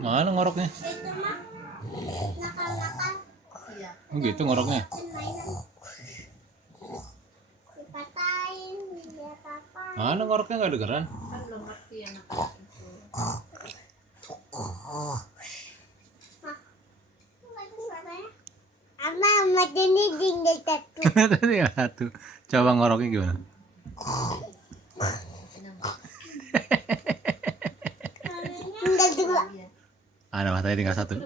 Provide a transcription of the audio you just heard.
Mana ngoroknya? Itu mah nakal-nakal. Iya. Oh gitu ngoroknya. Dipatahin, dia apa? Mana ngoroknya nggak dengeran? Kan belum ngerti anak itu. Ama macam ni tinggal satu. Tadi satu. Coba ngoroknya gimana? Tinggal dua. Ada matanya tinggal satu.